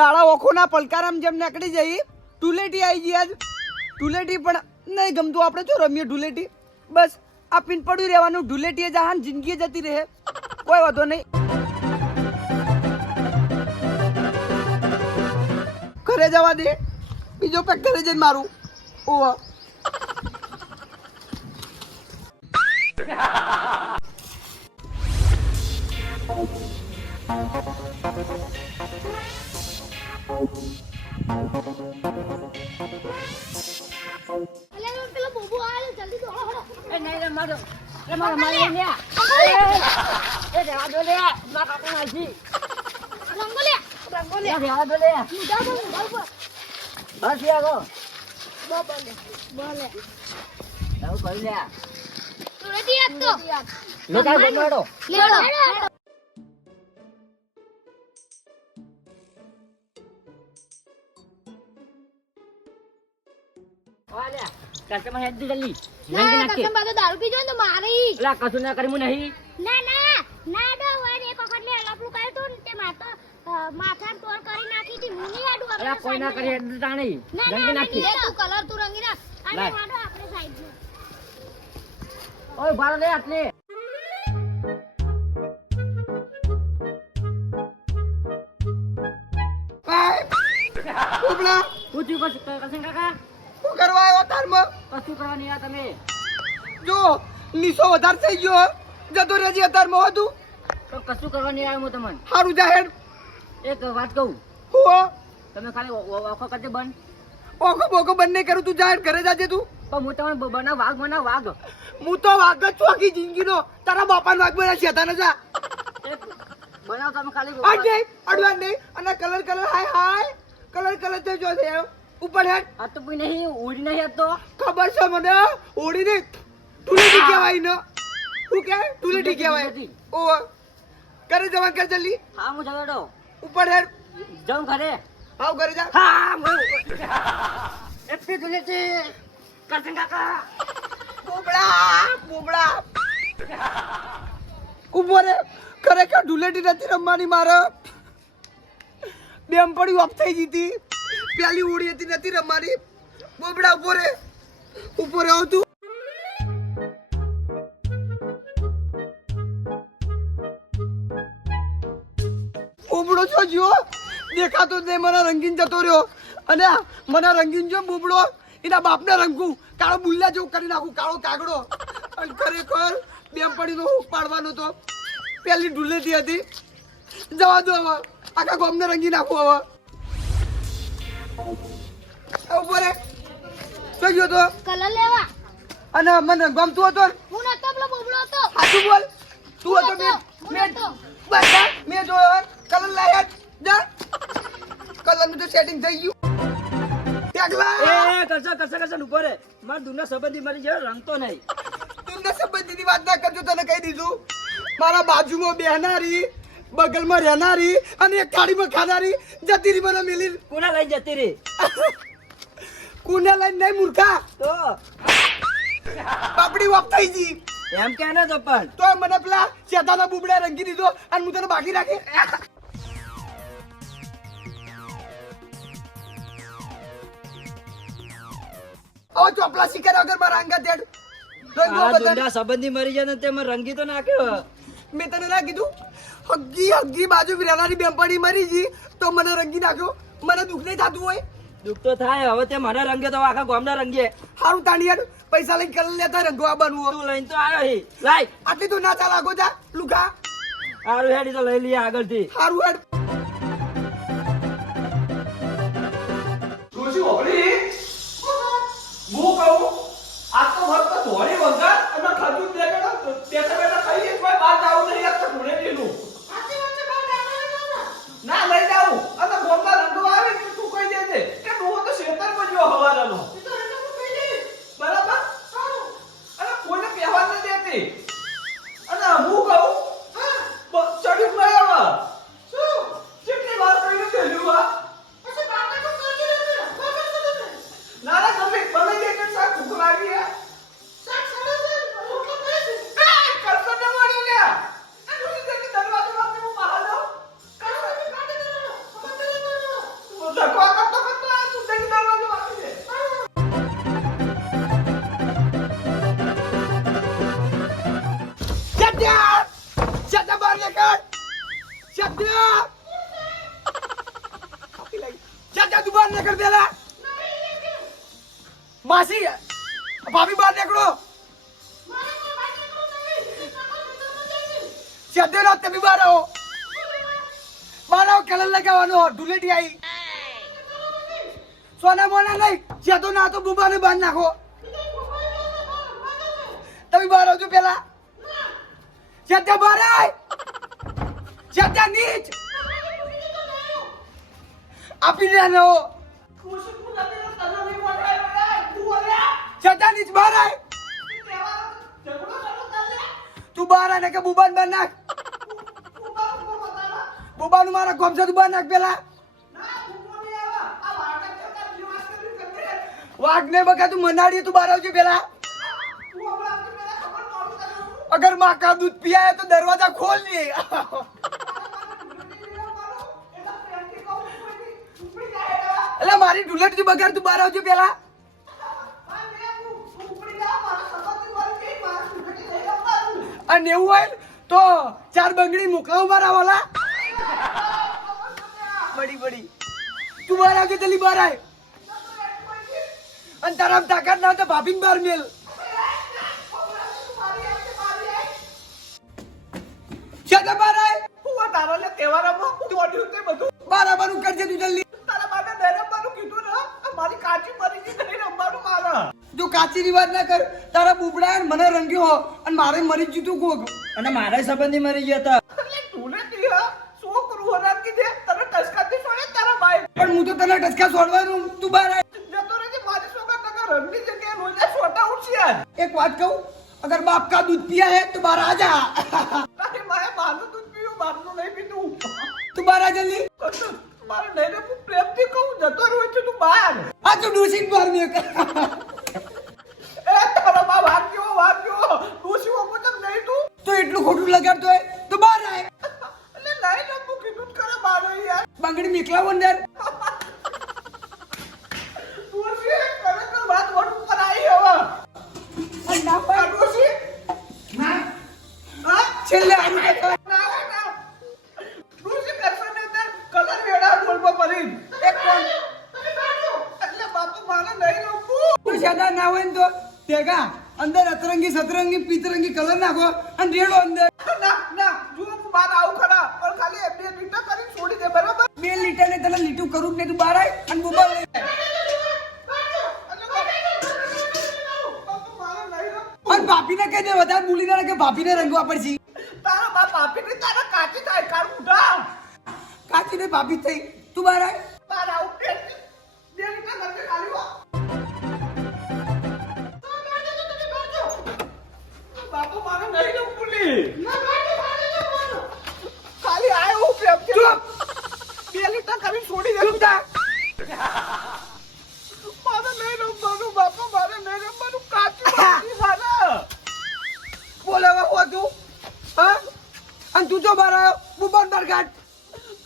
દાડા ઓખોના પલકારામ જેમ નીકળી જઈ ટુલેટી આવી ગઈ આજ. ટુલેટી પણ નહીં ગમતું આપણે જો રમીએ ઢુલેટી. બસ, આ પિન પડ્યું રહેવાનું ઢુલેટી જહાન જિંદગી જતી રહે. કોઈ વાંધો નહીં. ઘરે જવા દે. બીજો પેક ઘરે જઈને મારું. ઓવા Thank પેલો બોબો આયો જલ્દી દોડો હળો એ નહીં રે મારો રે મારો મારી લે એ રેવા દો લે મા કાકો નાખી રંગોલિયા એ રેવા દો લે મુદા બોલ મુદા બોલ બસ યાગો બો બોલે બોલે આવું કરી લે તું રેડી આત તો લોટા ગમાડો લેડો કસ્ટમર હેડ જલ્દી. ના રંગી નાખી. દારૂ પીજો તો મારી. એલા કશું ના કરી નહીં. ના ના ના દો વન એક વખત ને અલપલું કર્યું તું તે માથો માથા તોર કરી નાખી હતી. હું નહીં આડું એલા કોઈ ના કરી હેડ તાણી. રંગી નાખી. તું કલર તું રંગી નાખ અને લાય. આપણે સાઈડ ઓય ભાડો લે આટલે ઉપલા. કશું કશું કાકા? શું કરવા આવ્યો તારમાં? કશું કરવાની આ તમે. જો નીસો વધારે થઈ ગયો જતો રહેજે અત્યારમાં હતું તો. કશું કરવાની આવ્યો હું તમને? સારું જાહેર એક વાત કહું. હો તમે ખાલી ઓખો કરજે બંધ. ઓખો બોખો બંધ નહીં કરું તું જાહેર ઘરે જાજે તું. પણ હું તમને બના વાઘ બના વાઘ. હું તો વાઘ જ છું આખી જિંદગીનો. તારા બાપાનો વાઘ બના છે તને જા બનાવ તમે ખાલી અડ નહીં અડવા નહીં. અને colour colour hi hi. Colour colour થઈ જો છે. ઉપર હેડ આ તો કોઈ નહીં ઉડી નહીં તો. ખબર છે મને? ઉડી ને ટુલેટી કહેવાય ન. શું કે? ટુલેટી કહેવાય. ઓ કરે જવા કર જલ્દી. હા હું જવાડો. ઉપર હેડ જાઉં ઘરે. આવ ઘરે જા. હા હું એટલી દુનિયાથી કરશન કાકા. બોબડા બોબડા ઊભો રે. ખરેખર ઢુલેટી નથી રમવાની મારે. બેમ પડી ઓફ થઈ ગઈ હતી. પેલી ઉડી હતી, નથી રમવાની. બોબડા ઉપર ઉપર આવતું. બોબડો છો જો દેખાતો જ નહીં, મને રંગીન જતો રહ્યો. અને મને રંગીન જો બોબડો, એના બાપને રંગું. કાળો બુલ્લા જેવું કરી નાખું, કાળો કાગડો. અને ખરેખર બેમ પડીનો હું પાડવાનો તો. પેલી ઢુલેતી હતી. જવા દો હવે. આખા ગોમને રંગી નાખું હવે. ઊભો રે. થઈ ગયો તો? કલર લેવા. અને મને ગમતું હતો હું નતો પેલો બોબડો હતો. સાચું બોલ. તું હતો મેં હું બસ જા, જોયો કલર લાયા જા. તો સેટિંગ થઈ ગયું. ટેકલા! એ કરશો કરશો કરશો ઊભો રે. મારા દૂરના સંબંધી મારી જેવો રંગતો નહીં. તુમને સંબંધીની વાત ના કરજો તને કહી દીધું. મારા બાજુમાં બેહનારી બગલમાં રહેનારી અને એક થાળીમાં ખાનારી જતી રહી મને મિલી કોના લઈ જતી રે કુને લઈને નહીં મૂર્ખા? તો? પાપડી વાપ થઈ ગઈ. એમ કે ને તો પણ. તો મને પેલા શેતાના બુબડા રંગી દીધો અને હું તને બાકી રાખી. ઓ ચોપલા શીખર વગર મારા અંગા તેડ. દૂરના સંબંધી મરી જાય ને તે મેં રંગી તો નાખ્યો. મેં તને ના કીધું. હગી હગી બાજુ રહેનારી બેનપણી મરી ગઈ તો મને રંગી નાખ્યો. મને દુઃખ નહીં થતું હોય. દુઃખ તો થાય હવે તે મને રંગે તો આખા ગામના રંગે. હારું તાણી પૈસા લઈને કલર લેતા રંગો બનવું તું લઈને તો આવ્યો હી. લાઈ આટલી તો ના ચાલ આગો જા લુકા હારું હેડી તો લઈ લઈએ આગળથી. હારું હેડ. શું ઓગળી ધૂળેટી આવી સોના મોના નહીં સેતો ના તો બુબાને બહાર નાખો. તમે બહાર આવજો પેલા. સત્ય બહાર આય. સત્ય નીચ. આપી દે નો જતા નીચ બહાર આય. તું બહાર આને કે બુબાન બહાર નાખ. બુબાનું મારા ગોમસા તું બહાર નાખ પેલા. વાઘને બકા તું મનાડીએ તું બહાર આવજે પેલા. અગરમાં કા દૂધ પિયા તો દરવાજા ખોલ લે એટલે મારી ડુલટથી બગાડ તું બહાર આવજે પેલા. અને એવું હોય તો ચાર બંગડી મોકલાવ મારા વાલા. બડી બડી તું બહાર આવજે જલ્દી બહાર આય. અને તારા તાકાત ના તો ભાભીને બાર મેલ. બહાર આય હું તારા લે તહેવારમાં દોડ્યું તે બધું બરાબર કરજે તું જલ્દી તારા માટે નહીં રમવાનું કીધું ને મારી કાચી મરી ગઈ નહીં રમવાનું મારા. તું કાચી રિવાજ ના કર તારા બુબડા મને રંગ્યો અને મારે મરી જ જીતું કોક. અને મારા સંબંધી મરી ગયા હતા. ராஜா તારા બાપ આપીને તારા કાચી થાય કાઢ ઉઠા. કાચી ને ભાભી થઈ. તું બહાર આય. તારા આવું બે લીટર ખાલી હો. બાપુ મારે નહીં રમવું લે ખાલી આયો હું પ્રેમ ચૂપ. બે લીટર કરી છોડી દે. થા. મારે નહીં રમવાનું બાપુ મારે નહીં રમવાનું. કાચી બાકી મારે બોલ હવે હું? અને તું જો બાર આવ્યો બાર કાઢ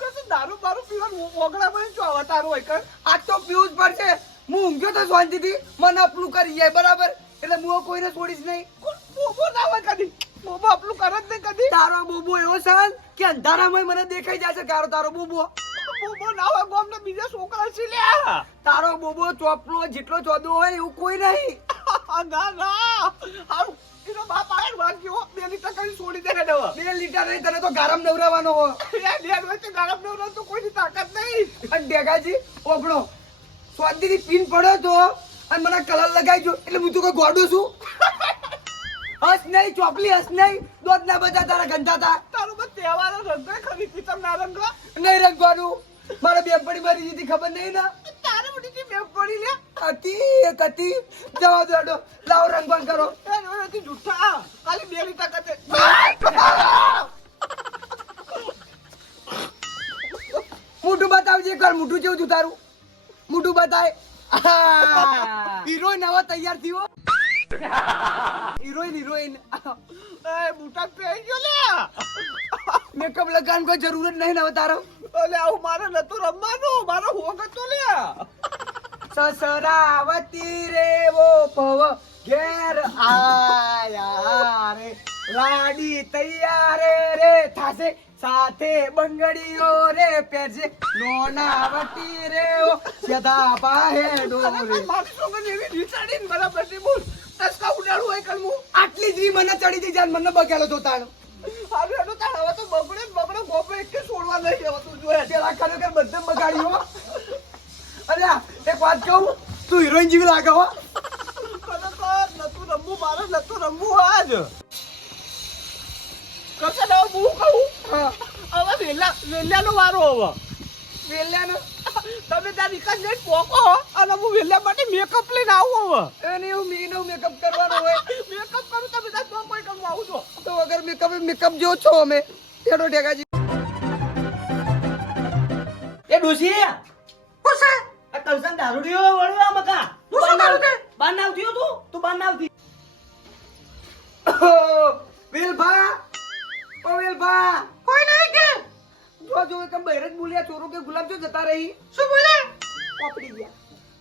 કશું દારૂ બારૂ પીવાનું ઓગળામાં જો અવતાર હોય કર આજ તો પીવું જ પડશે. હું ઊંઘ્યો તો શાંતિથી. મને અપલું કરી જાય બરાબર? એટલે હું કોઈને છોડીશ નહીં. બોબો ના હોય કદી. બોબો આપણું કરે જ નહીં કદી. તારો બોબો એવો સાલ કે અંધારામાં મને દેખાઈ છે કારો તારો બોબો. બોબો ના હોય ગોમને બીજા છોકરા છે લ્યા. તારો બોબો ચોપલો જેટલો ચોદો હોય એવું કોઈ નહીં. ના ના. હારું. એનો બાપ વાગ્યો બે લીટર કરી છોડી દે ને બે લીટર નહીં તને તો ગારમ નવરાવાનો હો. ડેડ વચ્ચે ગરમ ન તો કોઈની તાકાત નહીં. અને ડેગાજી ઓગળો શાંતિથી પીન પડ્યો તો અને મને કલર લગાવી જો એટલે હું તો કોઈ ગોડું છું. હસ નહીં ચોપલી હસ નહીં. દોધ ના બધા તારા ગંધા તા. તારું બસ તહેવારો રંગો ખરી પીતમ ના રંગો. નહીં રંગવાનું. મારા બેનપણી મારી દીધી ખબર નહીં ના? બધી મેં પડી લે. હતી એક હતી જવા દો લાવ રંગ બંધ કરો. એ નથી જુઠ્ઠા. ખાલી બે લીટર કતે મોઢું બતાવજે કર મોઢું જેવું છું તારું મોઢું બતાય. હિરોઈન હવે તૈયાર થયો. Heroine heroine. એ બુટા પહેરી ગયો લે. મેકઅપ લગાવવાની કોઈ જરૂર જ નહીં ને હવે તારો. અલે આવું મારે નતું રમવાનું મારો હોગ હતો લે. સસરાવતી રે વો પવ ઘેર આયા રે. લાડી તૈયાર રે થાશે સાથે બંગડીઓ રે પહેરશે લોનાવટી રે ઓ સદા પાહે ડોરે. મારી મને એવી રીસાડીને બરાબર બોલ તસકા ઉડાડું હોય કલમું. આટલી જ મને ચડી ગઈ જાન મને બગાડો તો તાણ. હારું એનું તાણ હવે તો બગડે ને બગડે ગોપે એક છોડવા નહીં આવતું જોઈએ પેલા ખરેખર બધે બગાડ્યો અરે એક વાત કહું તું હિરોઈન જેવી લાગે હો. નતું રમવું મારે નતું રમવું આજ. કરશે ને હવે હું કહું. હા, હવે વેલા વેલાનો વારો હવે. વેલ્યાનો? તમે ત્યાં નિકાલ જઈને પોકો અને હું વેલા માટે મેકઅપ લઈને આવું હવે. એને એવું મીનો મેકઅપ કરવાનો હોય. મેકઅપ કરું તમે ત્યાં તો કોઈ કરવા આવું છો. તો વગર મેકઅપ મેકઅપ જો છો અમે. એડો ટેકાજી એ ડોશી! કોસે આ કલસન દારૂડિયો વળવા મકા. તું શું કરું કે? બાર ના આવતી તું? તું બાર ના આવતી. વેલભા. ઓ વેલભા. કોઈ નહીં કે. જો જો કે બહેર જ બોલ્યા ચોરો કે ગુલાબ જો જતા રહી. શું બોલે? ઓપડી ગયા.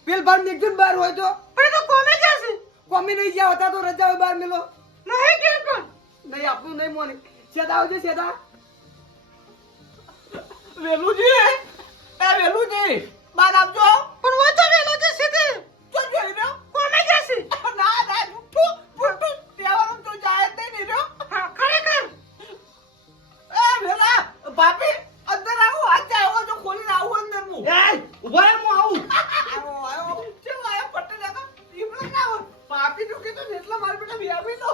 મેઘજન બાર હોય તો? પણ તો કોમે જશે કોમે નહીં ગયા હોતા તો રજા હોય બાર મેલો. નહીં કે પણ. નહીં આપનું નહીં મોને. સેદા આવજે સેદા વેલુજી એ વેલુજી. બાર આપજો. એ ઊભા રહે, હું આવું. આવો આવો. ચલો આયા? પટ્ટે જાતા ઈમણે ના હોય. ભાભી નું કીધું ને એટલે મારી બેટા વ્યાવી નો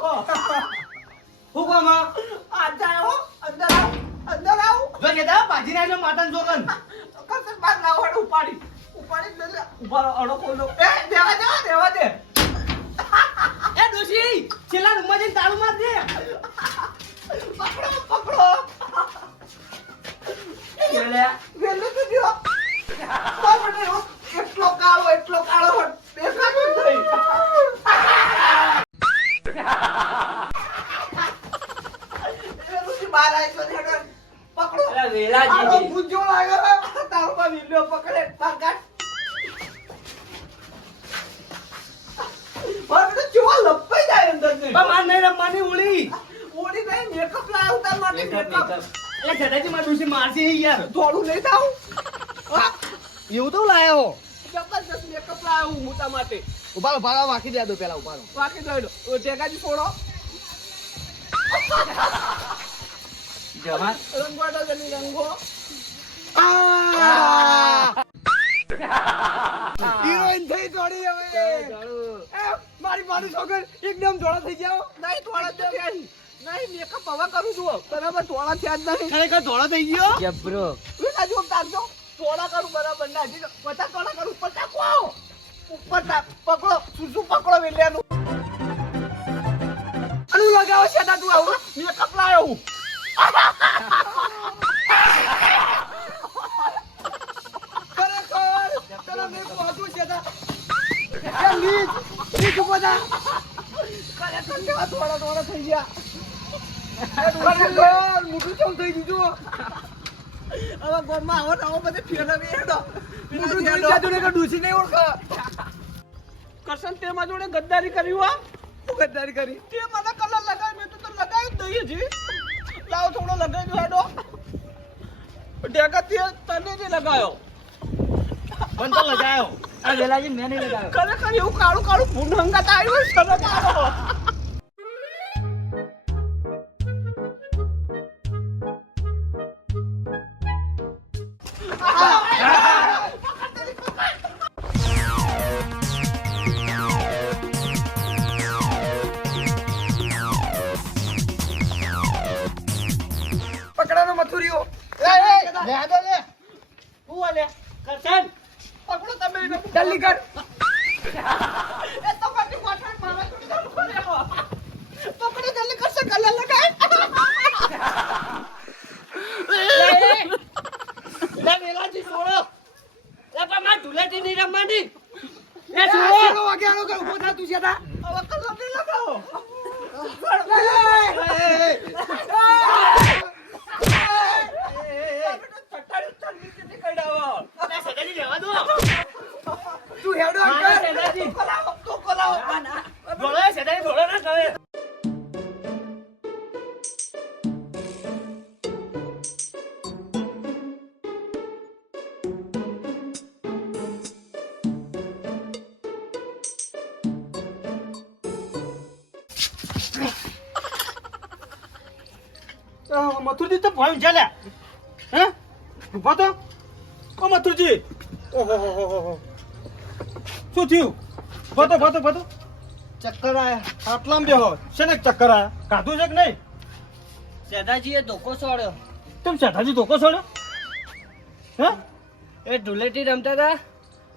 હું કામાં આજે આવો અંદર આવો અંદર આવો. જો કેતા પાછી ના જો માતાન જોગન. કસર બાર લાવો હેડો ઉપાડી. ઉપાડી લે ઊભા અડો ખોલો. એ દેવા દે દેવા દે. એ ડોશી છેલ્લા રૂમમાં જઈને તાળું માર દે. પકડો પકડો. છેલ્લે વેલું તો જો બાપરે હો, એટલો કાળો એટલો કાળો દેખાતો જ નહીં મારશે યાર. થોડું નહીં થાવ. એવું તો લાયો. માટે. ઊભા ઊભા વાકી દે દો પેલા ઊભા વાંકી દો જેગાજી છોડો જવાન. રંગવાડો જની રંગો. હિરોઈન થઈ થોડી હવે. એ, મારી મારી છોકર એકદમ ધોળા થઈ જાઓ નહીં થોડા જ નહીં મેકઅપ હવે કરું છું બરાબર થોડા થયા જ નહીં. ખરેખર ધોળા થઈ ગયો? જબરો. તારજો થોડા કરું બરાબર ના હજી પચાસ કરું પચાસ કો ઉપર પકડો, સુસુ પકડો વેલ્યાનું. આનું લગાવો છે તું આવું? મેકઅપ લાયો હું. થઈ દીધું હવે ગોમાં આવો ને આવો બધે ફેરવી ડૂસી નહીં ઓળખે. કરશન તે માં જોડે ગદ્દારી કરી હો. શું ગદ્દારી કરી? તે મને કલર લગાવી મેં તો તો લગાવી જ હજી. લાવ થોડો લગાવી હેડો. ડેગા તે તને જ લગાયો. મન તો લગાયો. આ વેલાજી મેં નહીં લગાયો. ખરેખર એવું કાળું કાળું ભૂનંગત આવ્યું શરમ હું આલે કરશન? પકડો તમે. જલ્દી કર. મથુરજી તો ભોય છે હે? ઊભા તો. ઓ મથુરજી. ઓહો હો હો હો હો શું થયું? ઊભા તો ઊભા તો ઊભા તો. ચક્કર આયા. આટલામાં બેહો. શેને ચક્કર આયા? કાધું છે કે નહીં? સેદાજીએ ધોકો છોડ્યો તેમ શેઠાજી ધોકો છોડ્યો હે? એ ધુલેટી રમતા હતા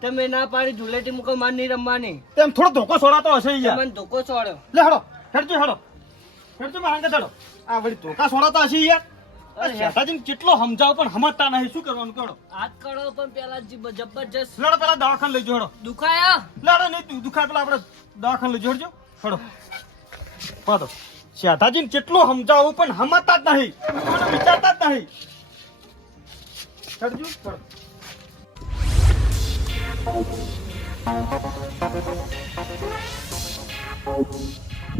તમે ના પાડી ધૂલેટી મૂકો માન નહીં રમવાની. તેમ થોડો ધોકો છોડાતો હશે યાર. મને ધોકો છોડ્યો લે હડો. હેડજો હેડો. હાંગે હેડો આ વળી ધોકા છોડાતા હશે યાર. અરે. શેઠાજીને કેટલો સમજાવો પણ સમજતા નહીં. શું કરવાનું કરો હાથ કરો પણ પેલા જબરજસ્ત. લડો પેલા દવાખાને લઈ જોડો. દુખાયા? લડો નહીં તું. દુખાય પેલા આપણે દવાખાને લઈ હેડજો હેડો પાડો કેટલો સમજાવું પણ સમજતા જ નહીં. વિચારતા જ નહીં. એ કચરી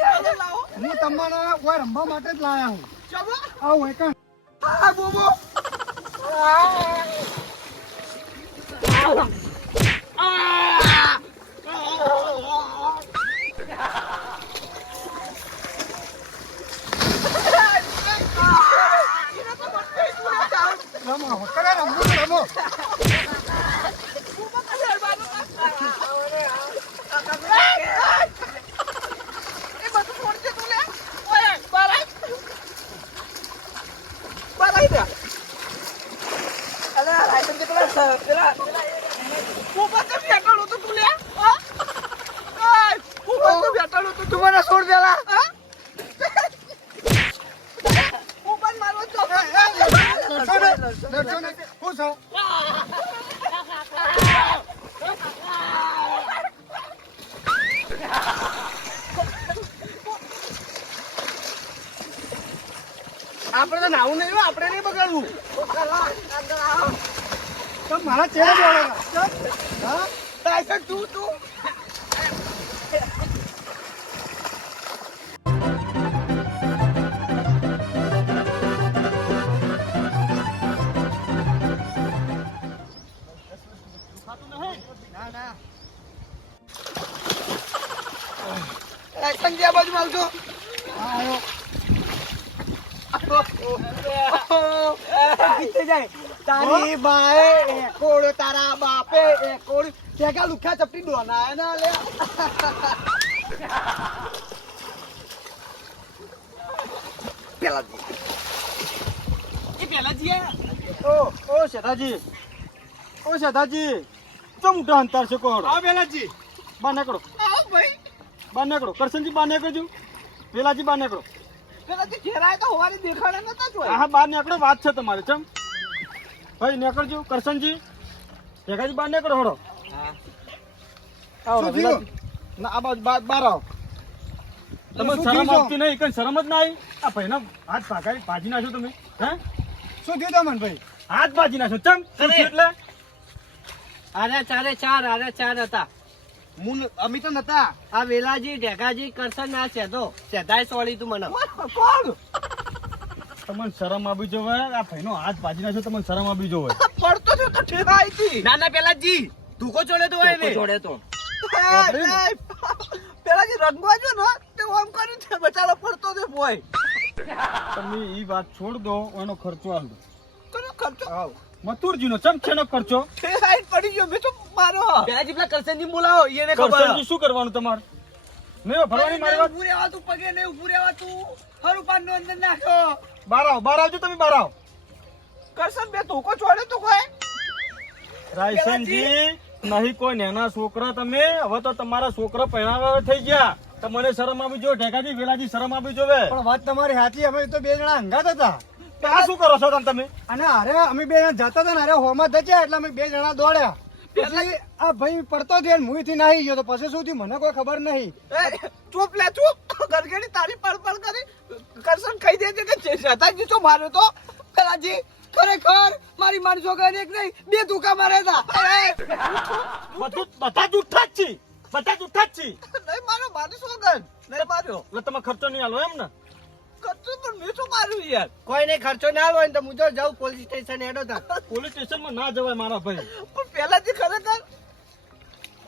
કલર લાવો. હું તમારા કોઈ રમવા માટે જ લાયા હું. આવું એક આ બોબો. રમો કરે રમવું તો રમો એ બધું છોડજે તું લે ઓય બારાય બારાય દે અરે લાયસન્સ કેટલા સ- પેલા હું બધું બેટાડું તો તું લે હા ઓય હું બધું તો તું મને છોડ દેલા. હું? પણ મારો તો લડશો ને હું છો? આપણે તો નાવું નહીં આપણે નહીં બગાડવું. મારા ચહેરા તું તારી બાએ એકોડ તારા બાપે એકોડ કેગા લુખા ચપટી ડોનાય ના લે પેલા એ પેલા ઓ ઓ શેઠાજી ઓ શેઠાજી ચમ ઉઠા અંતર છે કોડ આવ પેલાજી. બહાર નીકળો. આવ ભાઈ. બહાર નીકળો. કરશનજી બહાર નીકળજો. પેલાજી બહાર નીકળો. પેલાજી ઘેરાય તો હોવાની દેખાડે નતા જોઈ હા બહાર નીકળો વાત છે તમારે ચમ. ભાઈ નીકળજો કરશનજી. શેખાજી બહાર નીકળો હળો. આવો ના આ બાજુ બહાર બહાર આવો. તમે શરમ આવતી નહીં કઈ શરમ જ ના આવી? આ ભાઈના હાથ ભાગાવી ભાજી નાખ્યો તમે હે? શું થયું તમને ભાઈ? હાથ ભાજી નાખ્યો ચમ. એટલે? આરે ચારે ચાર અરે ચાર હતા. હું અમે તો નતા. આ વેલાજી ઢેકાજી કરશન ના સેધો સેધાય સોળી તું મને. કોણ? તમને શરમ આવી જોવે આ ભાઈનો હાથ ભાજી નાખ્યો તમને શરમ આવી જોવે પડતો છો તો ઠેકાઈ હતી ના ના પેલા જી. તુકો છોડે તો હોય ચોડે તો. પેલા જે રંગવા જો ને તે ઓમ કર્યું છે બચારો પડતો છે બોય. તમે ઈ વાત છોડ દો એનો ખર્ચો આલ દો. ખર્ચો? ખર્ચો મથુરજીનો ચમચેનો ખર્ચો એ સાઈડ પડી ગયો મેં તો મારો. પેલા કરસનજી બોલાવો એને ખબર. શું કરવાનું તમારે? નહીં ભરવાની મારી વાત ઉભું રહેવા તું પગે નહીં ઉભું રહેવા તું. હરું પાન નો અંદર નાખ્યો બહાર આવો બહાર આવજો તમે બાર આવો. કરશન બે તો કોઈ? રાયસનજી નહીં કોઈ નાના છોકરા તમે. હવે તો તમારા છોકરા પહેણાવા થઈ ગયા. તમને શરમ આવી જો ઢેકાજી વેલાજી શરમ આવી જોવે પણ વાત તમારી સાચી અમે તો બે જણા હંગાત હતા. તો આ શું કરો છો તમે તમે? અને અરે અમે બે જણા જતા હતા ને અરે હોમાં ધચ્યા એટલે અમે બે જણા દોડ્યા. પછી આ ભાઈ પડતો થયો ને મુંહથી નાહી ગયો તો પછી શું થયું? મને કોઈ ખબર નહીં. એ, ચૂપ લે ચૂપ. ગરગડી તારી પડ પડ કરી. કરશન દે દેજે કે શેતાજી તો માર્યો તો? પેલાજી ખરેખર મારી માન છોકરાને એક નહીં બે દુકા મારે હતા બધું બધા જ ઉઠા જ છે. બધા જ જ છે. નહીં મારો મારી સોગન નહીં માર્યો. એટલે તમે ખર્ચો નહીં આલો એમ ને? કચ્છું પણ મેં શું માર્યું યાર. કોઈ નહીં ખર્ચો ના હોય ને તો હું તો જાઉં પોલીસ સ્ટેશન હેડો તા પોલીસ સ્ટેશનમાં ના જવાય મારા ભાઈ. પણ પહેલાથી ખરેખર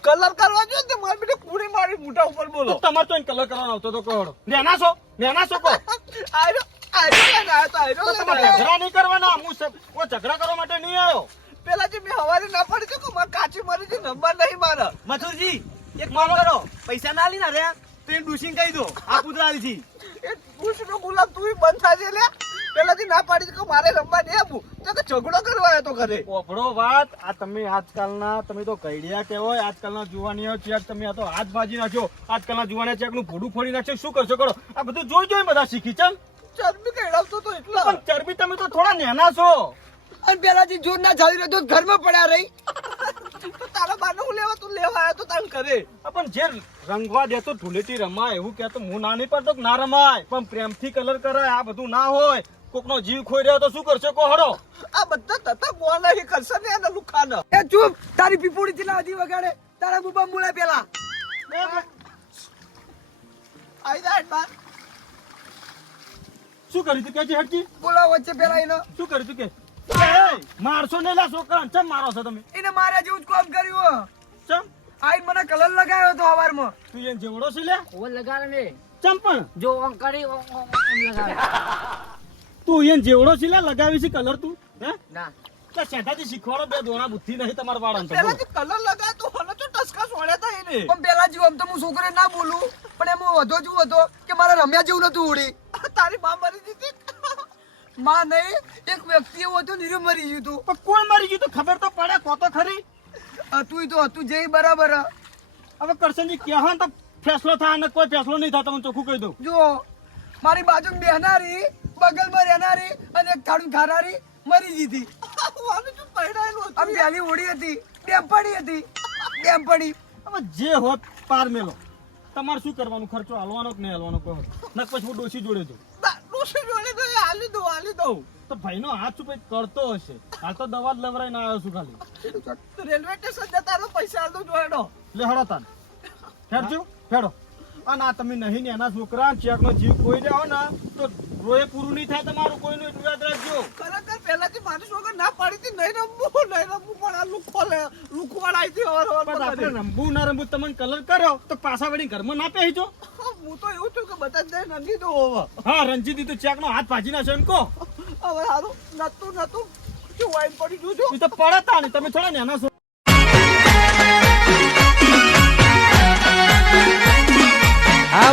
કલર કરવા જો તે મારી બેટી પૂરી મારી મોટા ઉપર બોલો. તમારે તો કલર કરવાનો આવતો તો કહો. નેના છો? નેના છો કહો? આયરો આયરો લઈને તો આયરો તો તમારે ઝઘડા નહીં કરવાના. હું કોઈ ઝઘડા કરવા માટે નહીં આવ્યો. પેલા જે મેં હવારે ના પડી છે કે મારે કાચી મરી છે નંબર નહીં મારા. મથુરજી એક કામ કરો. પૈસા ના લીના રે તો એ ડુસીને કહી દો. આ પુતરાલી છી એ પુરુષનો ગુલાબ તું બંધ થાજે લે. પેલાથી ના પાડી છે કે મારે રમવા આપું તો કે ઝઘડો કરવા તો ઘરે. ઓભળો વાત. આ તમે આજકાલના તમે તો કઈડિયા કહેવાય. આજકાલના જુવાનીઓ ચેક તમે આ તો હાથ બાજી નાખ્યો આજકાલના જુવાને છે નું ભોડું ફોડી નાખ્યો શું કરશો? કરો. આ બધું જોઈ જોઈ બધા શીખી ચમ ચરબી કહેડાવતો તો એટલા. પણ ચરબી તમે તો થોડા નેના છો. અને પેલાથી જોર ના ચાલી રહ્યો તો ઘરમાં પડ્યા રહી. તો તારા બાને હું લેવા તું લેવા આવ્યો તો તારે ઘરે. પણ જે રંગવા દેતો ધૂળેટી રમાય એવું કહેતો હું ના નહીં પડતો ના રમાય. પણ પ્રેમથી કલર કરાય આ બધું ના હોય કોકનો જીવ ખોઈ રહ્યો તો શું કરશે? કો આ બધા તથા કોણ નહીં કરશે ને એના લુખાને. એ ચૂપ તારી પીપુડી થી વગાડે. તારા બુબા બોલાય પેલા. આઈ બાર શું કર્યું તું? કે છે હટકી બોલાવ વચ્ચે પેલા એનો. શું કર્યું તું કે? મારશો ને લા છોકરા ચમ મારો છો તમે? એને મારા જેવું જ કામ કર્યું ચમ? આઈ મને કલર લગાવ્યો તો હવારમાં. તું એને જેવડો છે લે? ઓ લગાડે ને. ચમ પણ. જો ઓમ કરી ઓમ લગાડે. તું એને જેવડો છે લે લગાવી છે કલર તું હે? ના. તો સેઠાથી શીખવાડો બે દોણા બુદ્ધિ નહીં તમારા વાળાને તો. કલર લગાય તો મને તો ટસકા સોળે તા એને. પણ પેલા જેવું આમ તો હું છોકરે ના બોલું પણ એમ વધો જેવું હતો કે મારે રમ્યા જેવું નતું ઉડી. તારી મા મરી દીધી. માં નહીં એક વ્યક્તિ એવો હતું નીરુ મરી ગયું હતું પણ કોણ મરી ગયું તો? ખબર તો પડે કો તો ખરી. હતું તો હતું જઈ બરાબર. હવે કરશનજી કહેવા તો ફેસલો થાય અને કોઈ ફેસલો નહીં થતો હું ચોખ્ખું કહી દઉં. જો મારી બાજુ બેહનારી બગલમાં રહેનારી અને એક થાળું ખાનારી મરી ગઈ હતી. તો આમ પહેલી ઓડી હતી બેમપડી હતી બેમપડી હવે જે હોત પાર મેલો. તમારે શું કરવાનું? ખર્ચો હાલવાનો કે નહીં હાલવાનો કહો નક પછી હું ડોસી જોડે છું ના, ડોશી જોડે તો હાલી દઉં હાલી દઉં. તો ભાઈનો હાથ શું કરતો હશે. હાલ તો દવા જ લવરાઈને આવ્યો છું ખાલી. રેલવે સ્ટેશન જતા પૈસા આલ દઉં જોડો લે હડો તાન. હેડજો હેડો. અને આ તમે નહીં ને એના છોકરા ચેકનો જીવ કોઈ રહ્યો ને તો રોય પૂરું નહીં થાય તમારું કોઈનું એટલું યાદ રાખજો. ખરેખર પહેલાથી મારી છોકરા ના પાડી હતી નહીં રમવું નહીં રમવું પણ આ લુખો લે લુખવાડ આવી હતી. રમવું ના રમવું તમને કલર કર્યો તો પાછા વળી ઘરમાં ના પહેજો હું તો એવું છું કે બધા જ દઉં હવે. હા રણજીત તો ચેકનો હાથ ભાજી નાખ્યો એમ કહો. હવે સારું નતું નતું શું વાઈન પડી જોજો તો પડતા ને તમે થોડા નાના